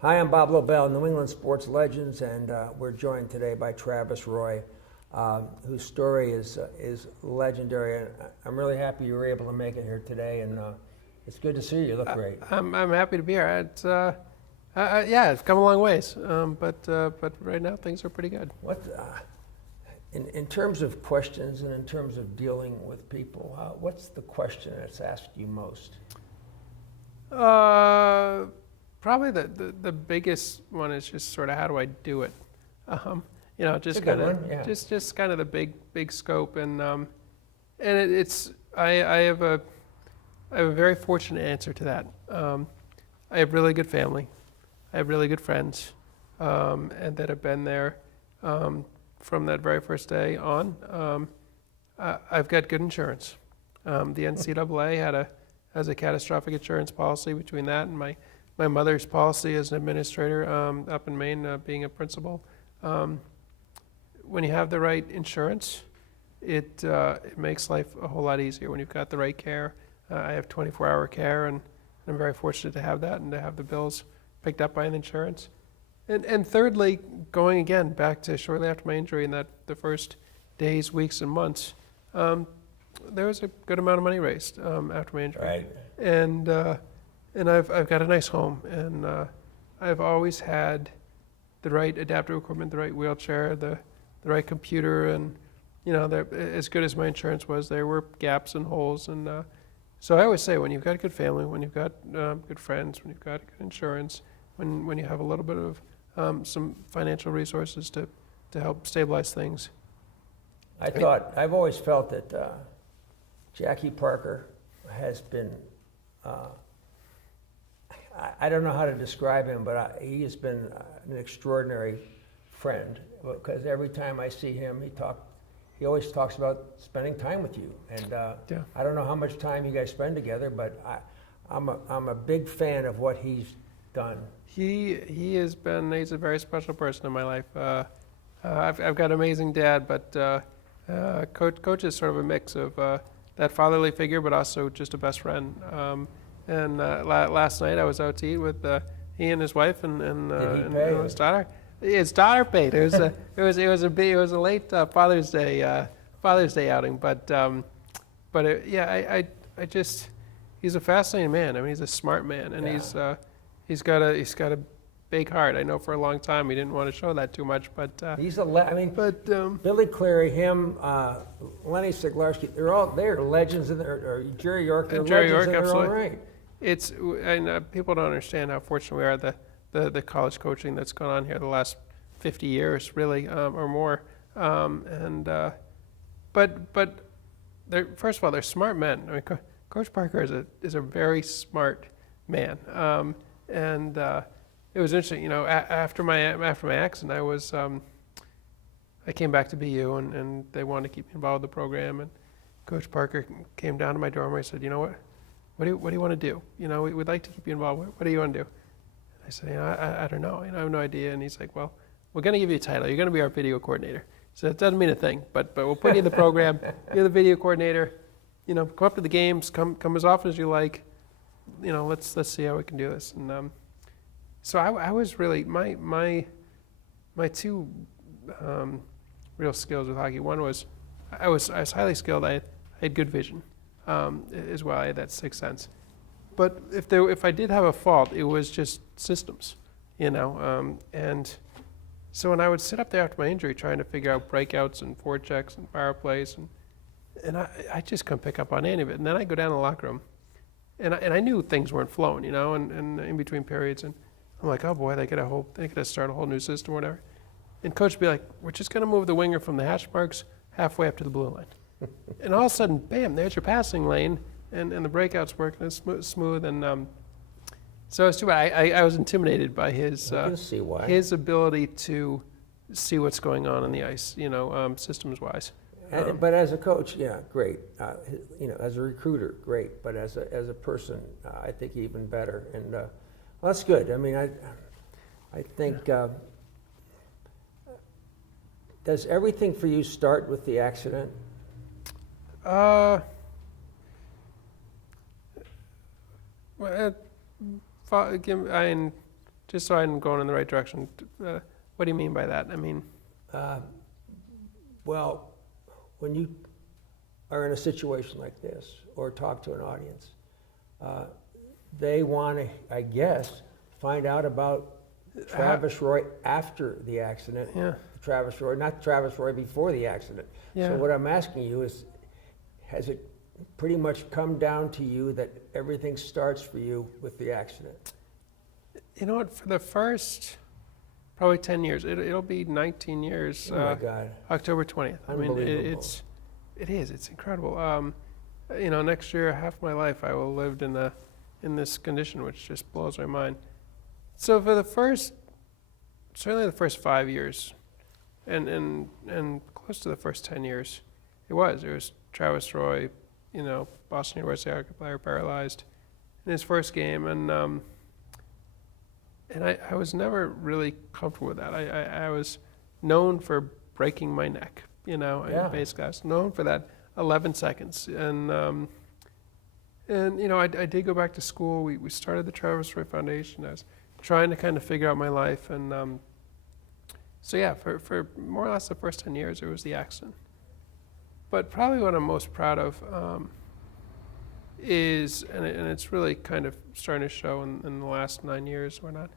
Hi, I'm Bob Lobel, New England sports legends, and we're joined today by Travis Roy, whose story is legendary. And I'm really happy you were able to make it here today, and it's good to see you. You look great. I'm happy to be here. It's come a long ways, but right now things are pretty good. What, in terms of questions and in terms of dealing with people, what's the question that's asked you most? Probably the biggest one is just sort of how do I do it? Just It's a good kind of one, yeah. just kind of the big scope, and I have a very fortunate answer to that. I have really good family, I have really good friends, and that have been there from that very first day on. I've got good insurance. The NCAA has a catastrophic insurance policy. Between that and my mother's policy as an administrator up in Maine, being a principal. When you have the right insurance, it makes life a whole lot easier when you've got the right care. I have 24-hour care, and I'm very fortunate to have that and to have the bills picked up by an insurance. And thirdly, going again back to shortly after my injury, in the first days, weeks, and months, there was a good amount of money raised after my injury. Right. And I've got a nice home, and I've always had the right adaptive equipment, the right wheelchair, the right computer, and as good as my insurance was, there were gaps and holes. And so I always say, when you've got a good family, when you've got good friends, when you've got good insurance, when you have a little bit of some financial resources to help stabilize things. I've always felt that Jackie Parker has been. I don't know how to describe him, but he has been an extraordinary friend, because every time I see him, he always talks about spending time with you. And I don't know how much time you guys spend together, but I'm a big fan of what he's done. He's a very special person in my life. I've got an amazing dad, but Coach is sort of a mix of that fatherly figure, but also just a best friend. And last night I was out to eat with he and his wife and his daughter. His daughter paid. It was a late Father's Day outing, he's a fascinating man. I mean, he's a smart man, and he's got a big heart. I know for a long time he didn't want to show that too much, but he's Billy Cleary, him, Lenny Siglarski, they're legends or Jerry York, they're legends in their own right. People don't understand how fortunate we are, the college coaching that's gone on here the last 50 years, really, or more. But first of all, they're smart men. I mean, Coach Parker is a very smart man, and it was interesting. After my accident, I came back to BU, and they wanted to keep me involved with the program. And Coach Parker came down to my dorm room. He said, "You know what? What do you want to do? We'd like to keep you involved. What do you want to do?" I said, I don't know. I have no idea. And he's like, "Well, we're going to give you a title. You're going to be our video coordinator." So it doesn't mean a thing, but we'll put you in the program. You're the video coordinator. Come up to the games. Come as often as you like. Let's see how we can do this. And so I was really my two real skills with hockey. One was I was highly skilled. I had good vision as well. I had that sixth sense. But if I did have a fault, it was just systems, and so when I would sit up there after my injury trying to figure out breakouts and forechecks and power plays, and I just couldn't pick up on any of it. And then I go down to the locker room, and I knew things weren't flowing, and in between periods, and I'm like, oh boy, they could start a whole new system or whatever. And coach would be like, we're just going to move the winger from the hash marks halfway up to the blue line. And all of a sudden, bam, there's your passing lane, and the breakout's working, it's smooth. And so it's too bad. I was intimidated by his ability to see what's going on the ice, systems-wise. But as a coach, yeah, great. As a recruiter, great. But as a person, I think even better. And well, that's good. I mean, I think. Does everything for you start with the accident? Well, just so I'm going in the right direction. What do you mean by that? I mean, well, when you are in a situation like this, or talk to an audience, they want to, I guess, find out about Travis Roy after the accident. Yeah. Travis Roy, not Travis Roy before the accident. Yeah. So what I'm asking you is, has it pretty much come down to you that everything starts for you with the accident? You know what? For the first probably 10 years, it'll be 19 years. Oh my God! October 20th. I mean, Unbelievable. it's incredible. Next year, half my life I will have lived in this condition, which just blows my mind. So for certainly the first 5 years, and close to the first 10 years, it was Travis Roy, Boston University hockey player, paralyzed in his first game, and I was never really comfortable with that. I was known for breaking my neck, Yeah. basically I was known for that 11 seconds, and I did go back to school. We started the Travis Roy Foundation. I was trying to kind of figure out my life, and so yeah, for more or less the first 10 years, it was the accident. But probably what I'm most proud of is, and it's really kind of starting to show in the last 9 years or not,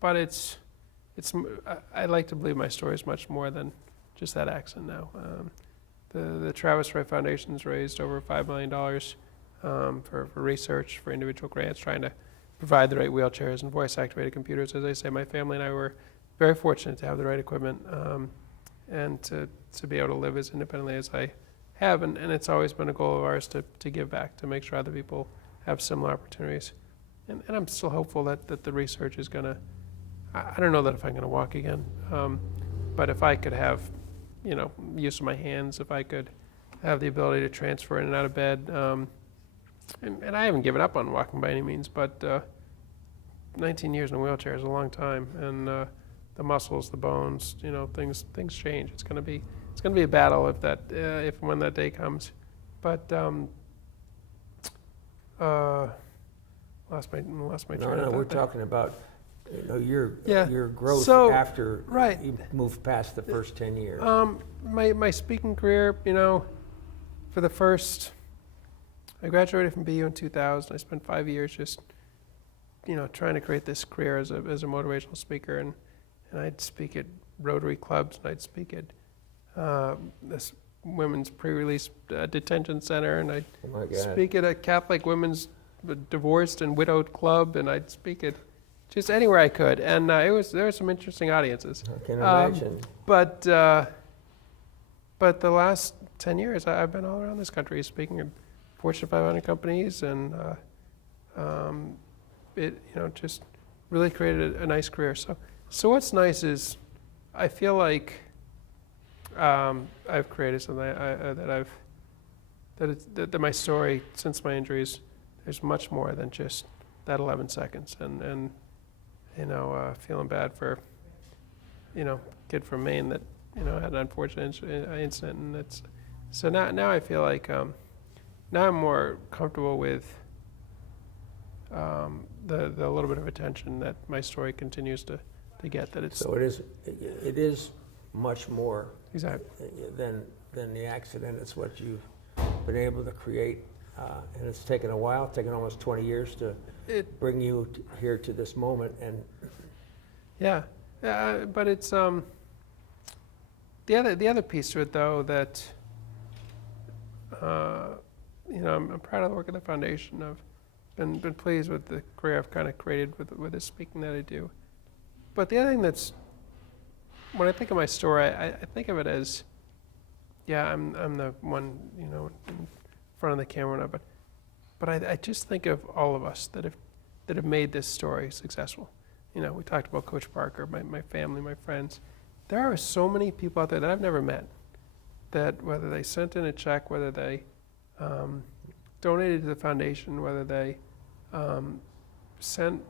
but I like to believe my story is much more than just that accident now. The Travis Roy Foundation's raised over $5 million for research, for individual grants, trying to provide the right wheelchairs and voice-activated computers. As I say, my family and I were very fortunate to have the right equipment and to be able to live as independently as I have. And it's always been a goal of ours to give back, to make sure other people have similar opportunities. And I'm still hopeful that the research is going to, I don't know that if I'm going to walk again, but if I could have, use of my hands, if I could have the ability to transfer in and out of bed, and I haven't given up on walking by any means, but 19 years in a wheelchair is a long time, and the muscles, the bones, things change. It's going to be a battle if and when that day comes. But lost my train of thought. No, we're talking about your growth after right. you moved past the first 10 years. My speaking career, for the first. I graduated from BU in 2000. I spent 5 years just, trying to create this career as a motivational speaker, and I'd speak at Rotary clubs, and I'd speak at this women's pre-release detention center, and I'd speak at a Catholic women's divorced and widowed club, and I'd speak at just anywhere I could, and there were some interesting audiences. I can imagine. But the last 10 years, I've been all around this country speaking at Fortune 500 companies, and it just really created a nice career. So what's nice is I feel like I've created something that my story since my injuries, there's much more than just that 11 seconds, and feeling bad for kid from Maine that had an unfortunate incident, and it's so now I feel like. Now I'm more comfortable with the little bit of attention that my story continues to get. That it's so it is much more exactly than the accident. It's what you've been able to create, and it's taken a while. It's taken almost 20 years to bring you here to this moment. And yeah, but it's the other piece to it though that. I'm proud of the work of the foundation. I've been pleased with the career I've kind of created with the speaking that I do. But the other thing that's, when I think of my story, I think of it as, I'm the one, in front of the camera now, but I just think of all of us that have made this story successful. We talked about Coach Parker, my family, my friends. There are so many people out there that I've never met, that whether they sent in a check, whether they donated to the foundation, whether they sent,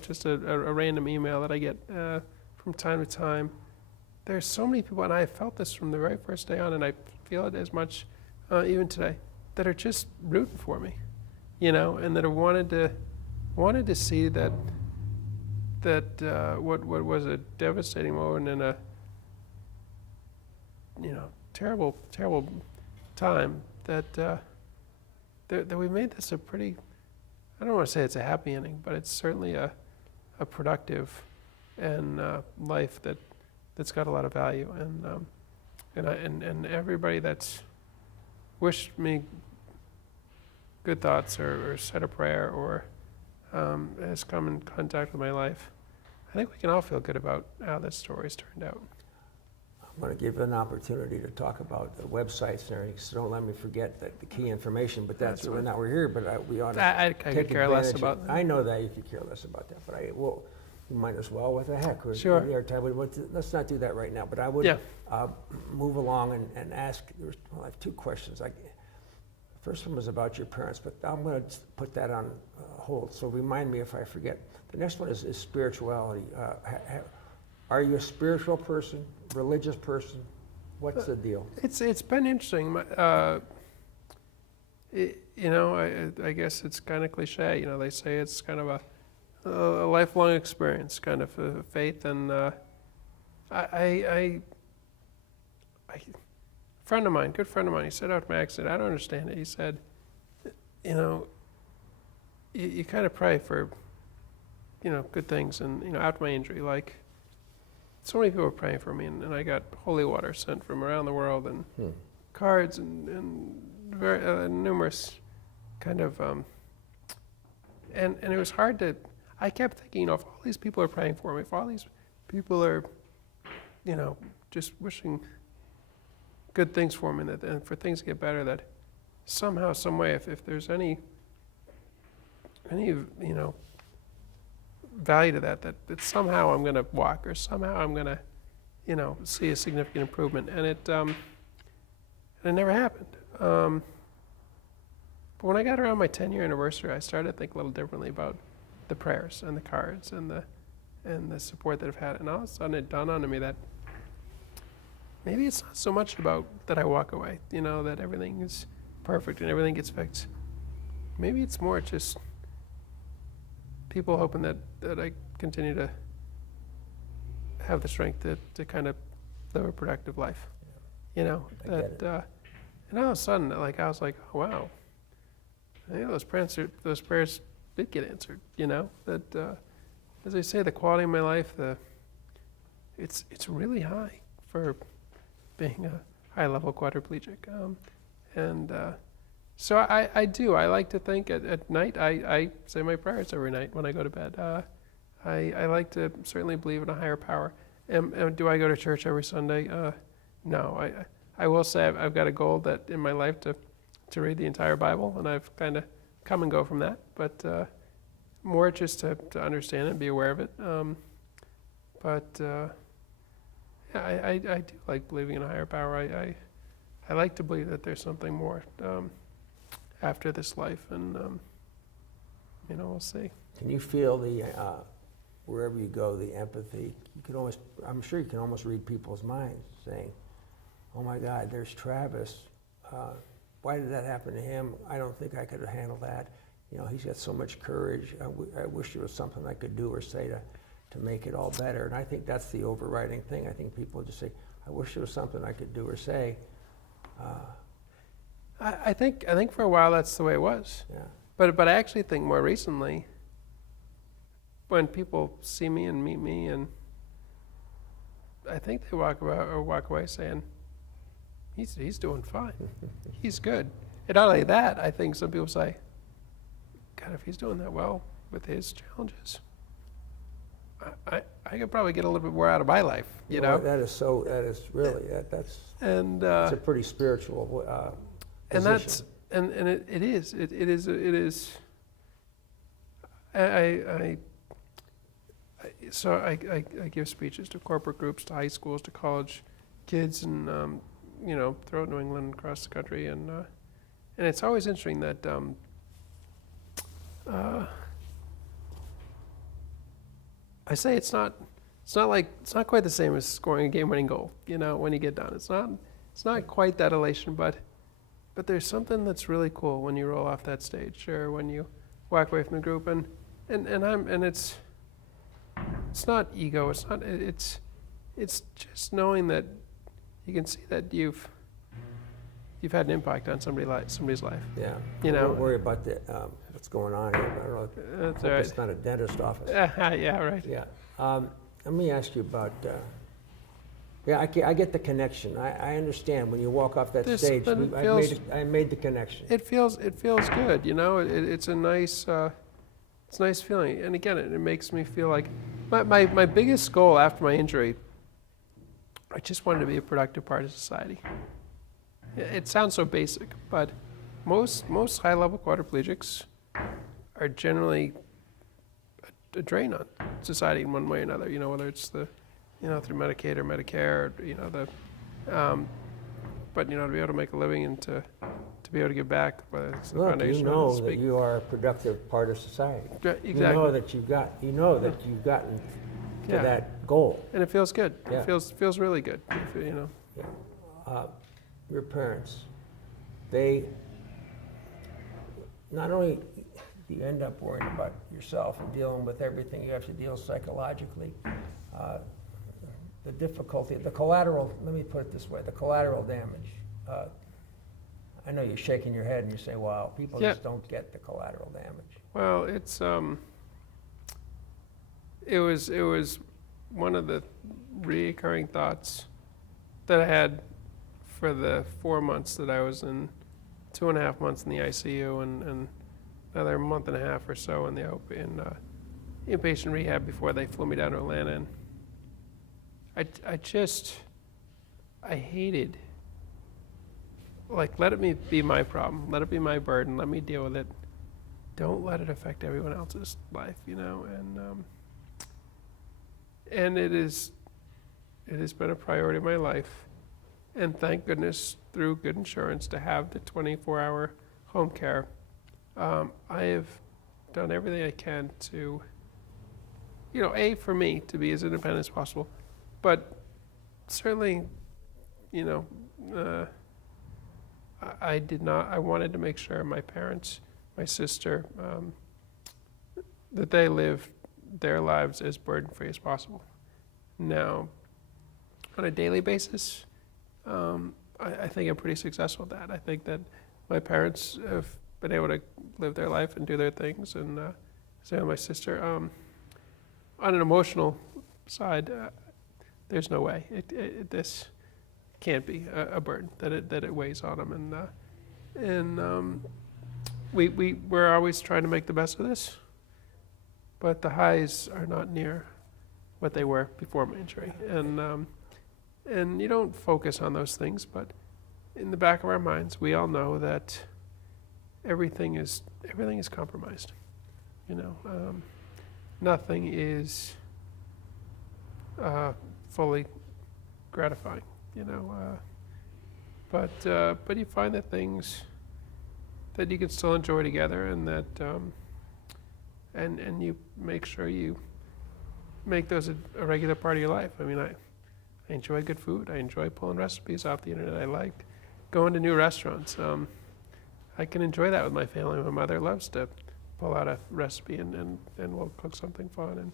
just a random email that I get from time to time. There's so many people, and I felt this from the very first day on, and I feel it as much even today, that are just rooting for me, and that have wanted to see that what was a devastating moment in a terrible time, that we made this a pretty, I don't want to say it's a happy ending, but it's certainly a productive and life that's got a lot of value, and everybody that's wished me good thoughts or said a prayer or has come in contact with my life, I think we can all feel good about how this story's turned out. I'm going to give you an opportunity to talk about the websites and everything, so don't let me forget the key information, but that's really not why we're here, but we ought to I could care less about I know that you could care less about that, but you might as well. What the heck? Sure. Let's not do that right now, but I would Yeah. move along and ask, I have two questions. First one was about your parents, but I'm going to put that on hold, so remind me if I forget. The next one is spirituality. Are you a spiritual person, religious person? What's the deal? It's been interesting. I guess it's kind of cliche. They say it's kind of a lifelong experience, kind of faith. And a friend of mine, good friend of mine, he said after my accident, I don't understand it. He said, you kind of pray for, good things. And, after my injury, like, so many people were praying for me, and I got holy water sent from around the world, and cards, and very numerous kind of, and it was hard to. I kept thinking, if all these people are praying for me, if all these people are, just wishing good things for me, and for things to get better, that somehow, some way, if there's any value to that somehow I'm going to walk, or somehow I'm going to, see a significant improvement. And it never happened. But when I got around my 10-year anniversary, I started to think a little differently about the prayers and the cards and the support that I've had. And all of a sudden it dawned on me that maybe it's not so much about that I walk away, that everything is perfect and everything gets fixed. Maybe it's more just people hoping that I continue to have the strength to kind of live a productive life, and all of a sudden, I was like, oh, wow, those prayers did get answered, that, as I say, the quality of my life, it's really high for being a high-level quadriplegic, so I like to think at night, I say my prayers every night when I go to bed. I like to certainly believe in a higher power. And do I go to church every Sunday? No. I will say I've got a goal that in my life to read the entire Bible, and I've kind of come and go from that. But more just to understand it and be aware of it. I do like believing in a higher power. I like to believe that there's something more after this life, and we'll see. Can you feel the wherever you go, the empathy? I'm sure you can almost read people's minds, saying, "Oh my God, there's Travis. Why did that happen to him? I don't think I could have handled that. He's got so much courage. I wish there was something I could do or say to make it all better." And I think that's the overriding thing. I think people just say, "I wish there was something I could do or say." I think for a while that's the way it was. Yeah. But I actually think more recently, when people see me and meet me, and I think they walk away saying, he's doing fine. He's good. And not only that, I think some people say, God, if he's doing that well with his challenges, I could probably get a little bit more out of my life, That is really, that's a pretty spiritual and position. that's, and it is, so I give speeches to corporate groups, to high schools, to college kids, and throughout New England, across the country, and it's always interesting that I say it's not quite the same as scoring a game-winning goal. When you get done, it's not quite that elation, but there's something that's really cool when you roll off that stage, or when you walk away from the group, and it's not ego. It's just knowing that you can see that you've had an impact on somebody's life. Yeah. Don't worry about what's going on here. I don't know. That's Hope all right. it's not a dentist office. Yeah, right. Yeah. Let me ask you about. I get the connection. I understand when you walk off that There's stage. something I made the connection. It feels good. It's a nice feeling. And again, it makes me feel like my biggest goal after my injury, I just wanted to be a productive part of society. It sounds so basic, but most high-level quadriplegics are generally a drain on society in one way or another. Whether it's through Medicaid or Medicare, but to be able to make a living and to be able to give back, whether it's the Look, foundation. you know that you are a productive part of society. Exactly. You know that you've gotten to that goal. And it feels good. Yeah. It feels really good. Yeah. Your parents, they not only do you end up worrying about yourself and dealing with everything you have to deal psychologically, the difficulty, the collateral, let me put it this way, the collateral damage. I know you're shaking your head and you say, wow, people just don't get the collateral damage. Well, it was one of the recurring thoughts that I had for the 4 months that I was in, 2.5 months in the ICU, and another month and a half or so in inpatient rehab before they flew me down to Atlanta. And I hated, let it be my problem, let it be my burden, let me deal with it. Don't let it affect everyone else's life, and it has been a priority of my life. And thank goodness, through good insurance, to have the 24-hour home care. I have done everything I can to, for me, to be as independent as possible. But certainly, I did not. I wanted to make sure my parents, my sister, that they live their lives as burden-free as possible. Now, on a daily basis, I think I'm pretty successful at that. I think that my parents have been able to live their life and do their things, and same with my sister. On an emotional side, there's no way this can't be a burden that it weighs on them, and we're always trying to make the best of this, but the highs are not near what they were before my injury, and you don't focus on those things, but in the back of our minds, we all know that everything is compromised. Nothing is fully gratifying. But you find that things that you can still enjoy together, and that and you make sure you make those a regular part of your life. I mean, I enjoy good food. I enjoy pulling recipes off the internet. I like going to new restaurants. I can enjoy that with my family. My mother loves to pull out a recipe and we'll cook something fun.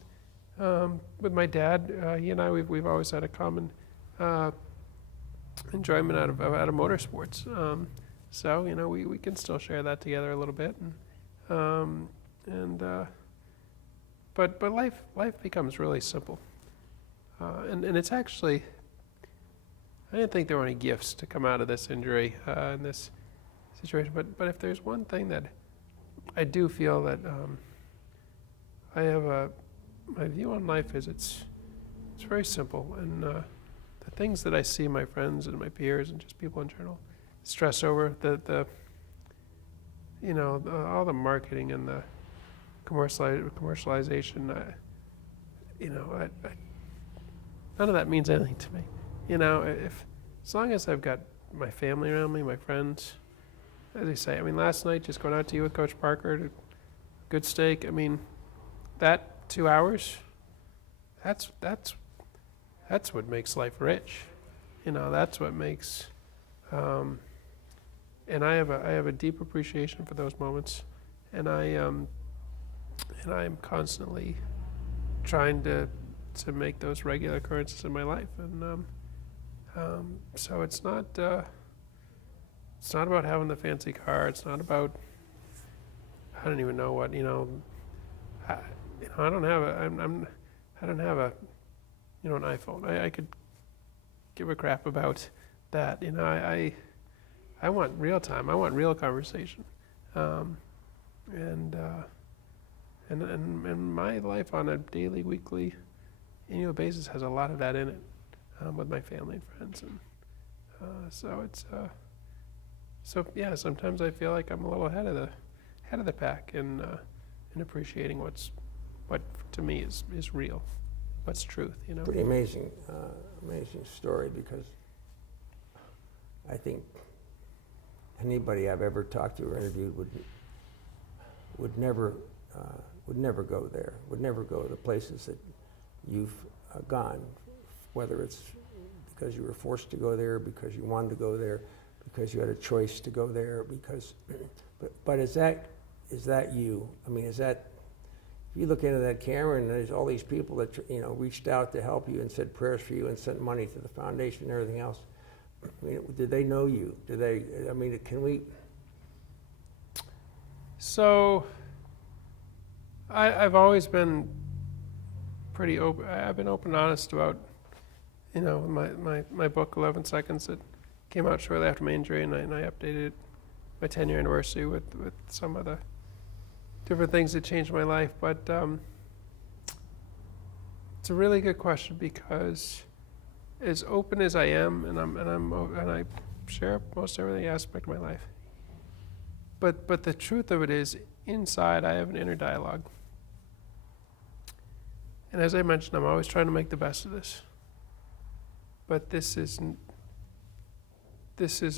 And with my dad, he and I, we've always had a common enjoyment out of motorsports. So we can still share that together a little bit. But life becomes really simple. And it's actually, I didn't think there were any gifts to come out of this injury in this situation. But if there's one thing that I do feel that I have my view on life is it's very simple, and the things that I see my friends and my peers and just people in general stress over, all the marketing and the commercialization, none of that means anything to me. As long as I've got my family around me, my friends. As I say, I mean, last night just going out to eat with Coach Parker, to good steak. I mean, that 2 hours, that's what makes life rich. You know, that's what makes. And I have a deep appreciation for those moments, and I am constantly trying to make those regular occurrences in my life. And so it's not about having the fancy car. It's not about, I don't even know what, I don't have a an iPhone. I could give a crap about that. I want real time. I want real conversation. And my life on a daily, weekly, annual basis has a lot of that in it, with my family and friends. And so it's yeah. Sometimes I feel like I'm a little ahead of the pack in appreciating what to me is real, what's truth. Pretty amazing story, because I think anybody I've ever talked to or interviewed would never go there, would never go to the places that you've gone, whether it's because you were forced to go there, because you wanted to go there, because you had a choice to go there, but is that you? I mean, is that, if you look into that camera and there's all these people that reached out to help you and said prayers for you and sent money to the foundation and everything else, I mean, did they know you? Can we? So I've always been pretty open. I've been open and honest about, my book, 11 Seconds, that came out shortly after my injury, and I updated my 10-year anniversary with some of the different things that changed my life. But it's a really good question, because as open as I am, and I share most every aspect of my life. But the truth of it is, inside I have an inner dialogue. And as I mentioned, I'm always trying to make the best of this. But this is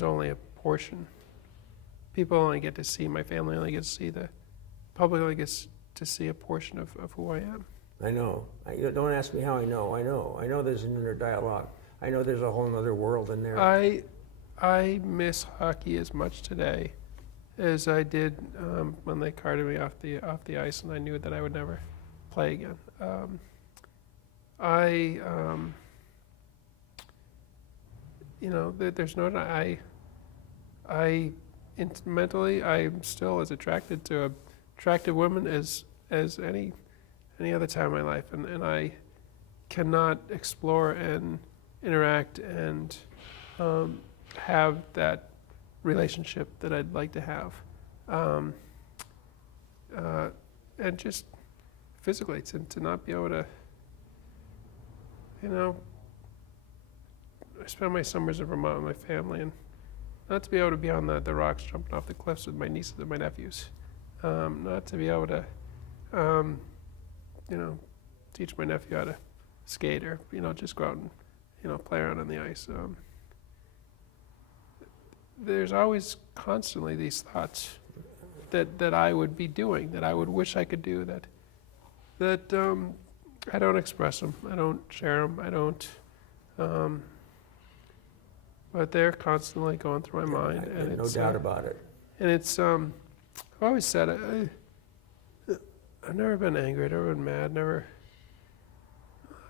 only a portion. People only get to see, my family only gets to see, the public only gets to see a portion of who I am. I know. Don't ask me how I know. I know there's an inner dialogue. I know there's a whole other world in there. I miss hockey as much today as I did when they carted me off the ice, and I knew that I would never play again. There's no. Mentally, I'm still as attracted to attractive women as any other time in my life, and I cannot explore and interact and have that relationship that I'd like to have, and just physically to not be able to, I spend my summers in Vermont with my family, and not to be able to be on the rocks jumping off the cliffs with my nieces and my nephews, not to be able to, teach my nephew how to skate, or just go out and play around on the ice. There's always constantly these thoughts that I would be doing, that I would wish I could do, that I don't express them, I don't share them, I don't. But they're constantly going through my mind, and no doubt about it. And it's I've always said I've never been angry, I've never been mad, never.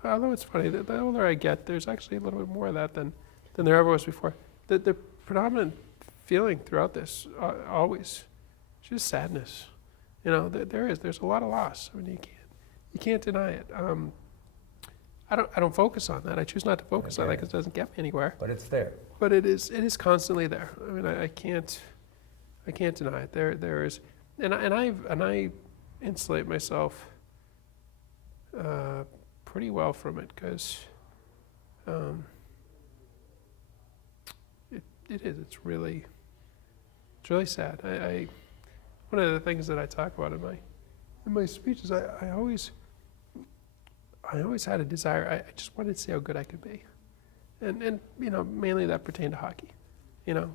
Although it's funny, the older I get, there's actually a little bit more of that than there ever was before. The predominant feeling throughout this always, is just sadness. There's a lot of loss. I mean, you can't deny it. I don't focus on that. I choose not to focus on that because it doesn't get me anywhere. But it's there. But it is constantly there. I mean, I can't deny it. There is, and I insulate myself pretty well from it, because it's really sad. One of the things that I talk about in my speeches, I always had a desire. I just wanted to see how good I could be, and mainly that pertained to hockey. you know,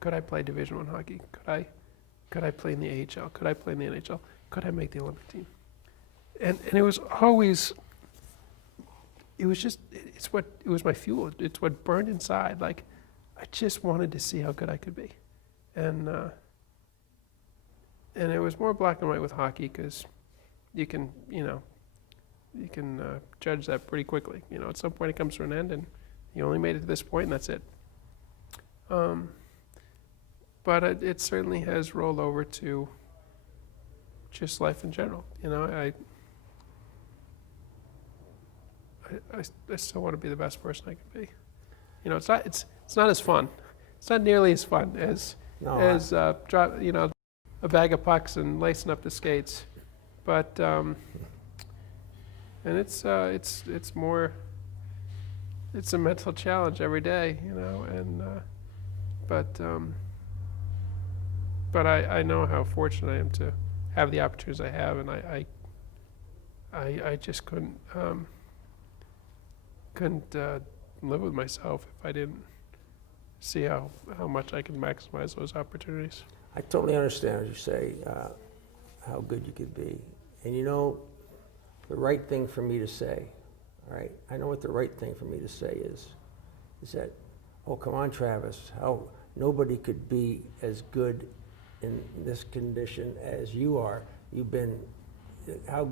could I play Division I hockey? Could I play in the AHL? Could I play in the NHL? Could I make the Olympic team? And it was always, it was my fuel. It's what burned inside. Like, I just wanted to see how good I could be. And it was more black and white with hockey because you can judge that pretty quickly. You know, at some point it comes to an end and you only made it to this point and that's it. But it certainly has rolled over to just life in general. You know, I still want to be the best person I can be. You know, it's not as fun. It's not nearly as fun as a bag of pucks and lacing up the skates. But and it's more, it's a mental challenge every day, you know. And but I know how fortunate I am to have the opportunities I have, and I just couldn't live with myself if I didn't see how much I can maximize those opportunities. I totally understand as you say how good you could be. And you know, the right thing for me to say, all right? I know what the right thing for me to say is that, oh, come on, Travis, how nobody could be as good in this condition as you are. You've been, how,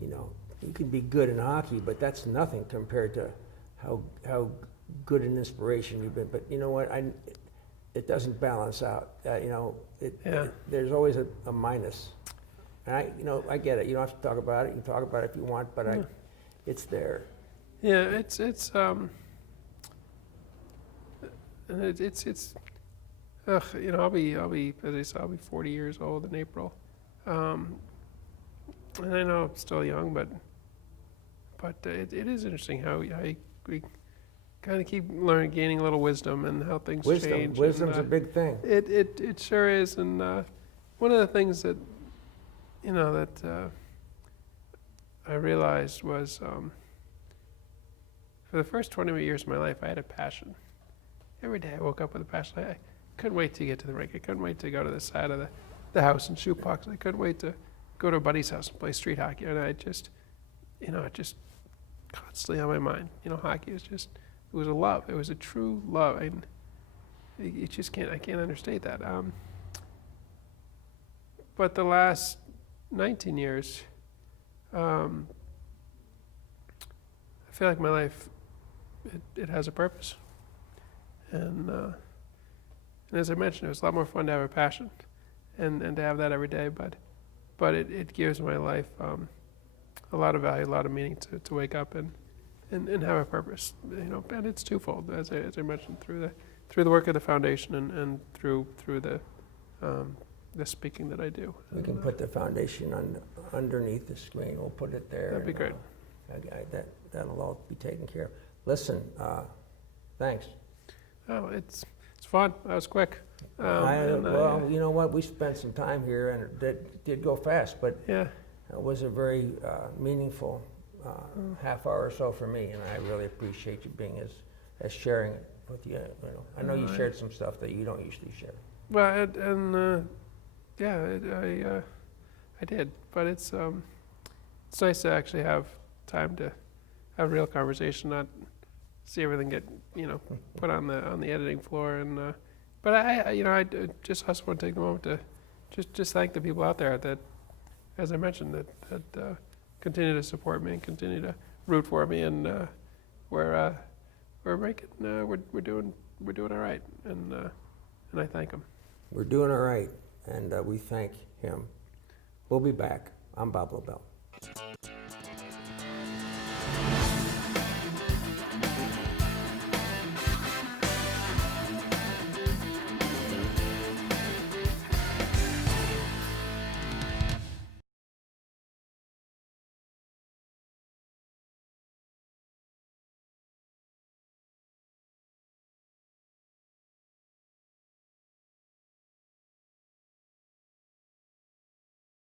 you know, you can be good in hockey, but that's nothing compared to how good an inspiration you've been. But you know what, it doesn't balance out. You know, there's always a minus. And I get it. You don't have to talk about it. You can talk about it if you want, but it's there. Yeah, it's you know, I'll be as I said, I'll be 40 years old in April, and I know I'm still young, but it is interesting how we kind of keep gaining a little wisdom and how things change. Wisdom's a big thing. It sure is, and one of the things that I realized was for the first 20 years of my life, I had a passion. Every day I woke up with a passion. I couldn't wait to get to the rink. I couldn't wait to go to the side of the house and shoot pucks. I couldn't wait to go to a buddy's house and play street hockey. And it just constantly on my mind. You know, hockey was it was a love. It was a true love. And I can't understate that. But the last 19 years, I feel like my life, it has a purpose. And as I mentioned, it was a lot more fun to have a passion and to have that every day, but it gives my life a lot of value, a lot of meaning to wake up and have a purpose. You know, and it's twofold, as I mentioned, through the work of the foundation and through the speaking that I do. We can put the foundation underneath the screen. We'll put it there. That'd be great. That'll all be taken care of. Listen, thanks. Oh, it's fun. That was quick. You know what? We spent some time here, and it did go fast, but yeah, it was a very meaningful half hour or so for me, and I really appreciate you being as sharing it with you. You know, I know you shared some stuff that you don't usually share. Well, I did, but it's nice to actually have time to have a real conversation, not see everything get put on the editing floor. And but I just also want to take the moment to just thank the people out there that, as I mentioned, that continue to support me and continue to root for me, and we're doing all right, and I thank them. We're doing all right, and we thank him. We'll be back. I'm Bob Lobel.